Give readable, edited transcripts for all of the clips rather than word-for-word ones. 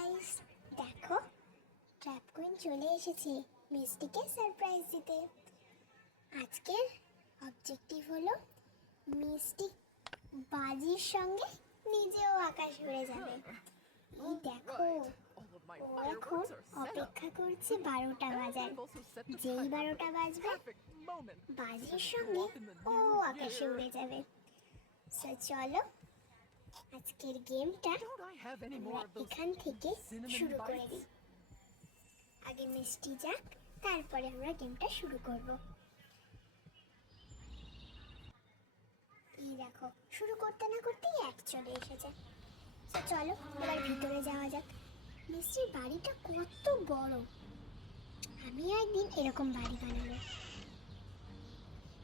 Guys, দেখো trap queen চলে এসেছে মিষ্টিকে সারপ্রাইজ দিতে। আজকের অবজেক্টিভ হলো মিষ্টি বাজির সঙ্গে নিজেও আকাশ উড়ে যাবে। এই দেখো, ও এখন অপেক্ষা করছে 12টা বাজার। যেই 12টা বাজবে বাজির সঙ্গে ও আকাশে উড়ে যাবে। সো চলো আজকের গেমটা আমরা এখান থেকে শুরু করে দিই। আগে মিষ্টি যাক, তারপরে আমরা গেমটা শুরু করব। এই দেখো, শুরু করতে না করতেই এক চলে এসেছে। চলো এবার ভিতরে যাওয়া যাক। মিষ্টির বাড়িটা কত বড়! আমি একদিন এরকম বাড়ি বানাবো।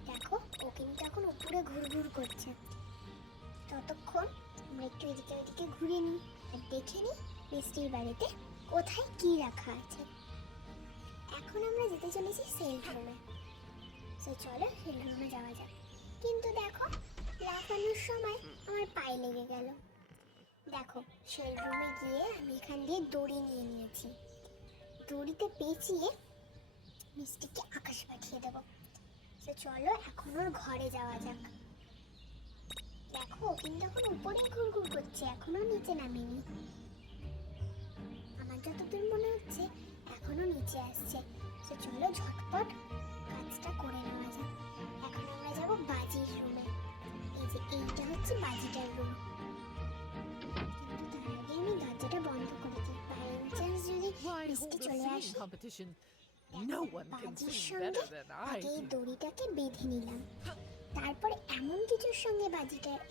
দেখো, ও কিন্তু এখন উপরে ঘুরঘুর করছে। ততক্ষণ আমরা একটু এদিকে ওদিকে ঘুরে নিই আর দেখে নিই মিষ্টির বাড়িতে কোথায় কি রাখা আছে। এখন আমরা যেতে চলেছি সেল রুমে। তো চলো সেল রুমে যাওয়া যাক। কিন্তু দেখো, লাফানোর সময় আমার পায়ে লেগে গেল। দেখো, সেল রুমে গিয়ে আমি এখান দিয়ে দড়ি নিয়ে নিয়েছি। দড়িতে পেঁচিয়ে মিষ্টিকে আকাশে পাঠিয়ে দেবো। তো চলো এখন ওর ঘরে যাওয়া যাক। দেখো, কিন্তু এখন উপরে ঘুরঘুর করছে, এখনো নিচে নামেনি। আমার যতদূর মনে হচ্ছে এখনো নিচে আসছে। তো চলো ঝটপট কাজটা করে নেওয়া যাক। এখন আমরা যাব বাজির রুমে। এই যে এইটা হচ্ছে বাজিটার রুম। কিন্তু তার আগে আমি দরজাটা বন্ধ করে দিই, বাই চান্স যদি মিষ্টি চলে আসে। বাজির সঙ্গে আগে এই দড়িটাকে বেঁধে নিলাম। তারপরে এমন কিছুর সঙ্গে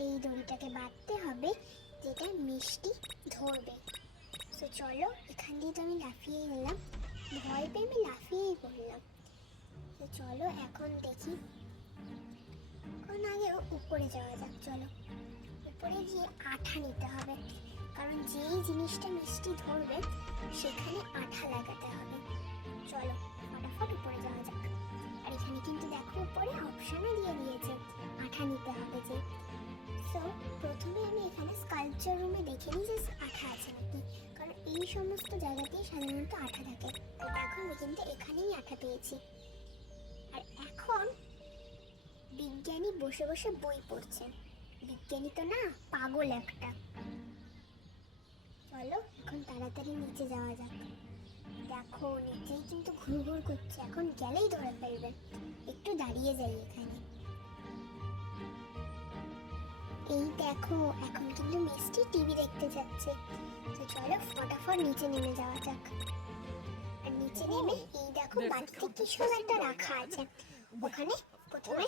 এই দড়িটাকে বাঁধতে হবে যেটা মিষ্টি ধরবে। তো চলো, এখান দিয়ে তো আমি লাফিয়েই গেলাম, ভয় পেয়ে আমি লাফিয়েই পড়লাম। তো চলো এখন দেখি, এখন আগে উপরে যাওয়া যাক। চলো উপরে গিয়ে আঠা নিতে হবে, কারণ যেই জিনিসটা মিষ্টি ধরবে সেখানে আঠা লাগাতে হবে। চলো ফটাফট উপরে যাওয়া যাক। আর এখানে কিন্তু দেখো উপরে অপশনও দিয়ে দিয়েছে আঠা নিতে হবে যে। সো প্রথমে আমি এখানে স্কাল্পচার রুমে দেখে নিই যে আঠা আছে নাকি, কারণ এই সমস্ত জায়গাতেই সাধারণত আঠা থাকে। তো দেখো আমি কিন্তু এখানেই আঠা পেয়েছি। আর এখন বিজ্ঞানী বসে বসে বই পড়ছেন। বিজ্ঞানী তো না, পাগল একটা। চলো এখন তাড়াতাড়ি নিচে যাওয়া যাক। দেখো নিচেই কিন্তু ঘুরঘুর করছে, এখন গেলেই ধরে ফেলবে। একটু দাঁড়িয়ে যাই এখানে। এই দেখো, এখন কিন্তু মিষ্টি টিভি দেখতে যাচ্ছে। তো চলো ফটাফট নিচে নেমে যাওয়া যাক। আর নিচে নেমে এই দেখো বাড়িতে কি সব একটা রাখা আছে। ওখানে প্রথমে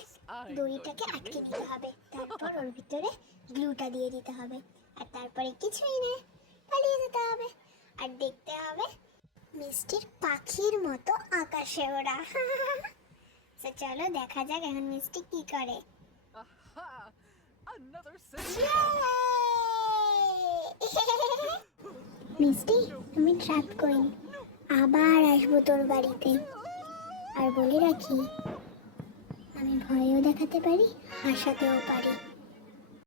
দড়িটাকে আটকে দিতে হবে, তারপর ওর ভিতরে গ্লুটা দিয়ে দিতে হবে। আর তারপরে কিছুই নেই, পালিয়ে যেতে হবে। আর দেখতে হবে মিষ্টির পাখির মতো আকাশে ওড়া। তো চলো দেখা যাক এখন মিষ্টি কি করে। মিষ্টি, আমি ট্র্যাপ কুইন, আবার আসবো তোর বাড়িতে। আর বলে রাখি, আমি ভয়ও দেখাতে পারি, হাসাতেও পারি।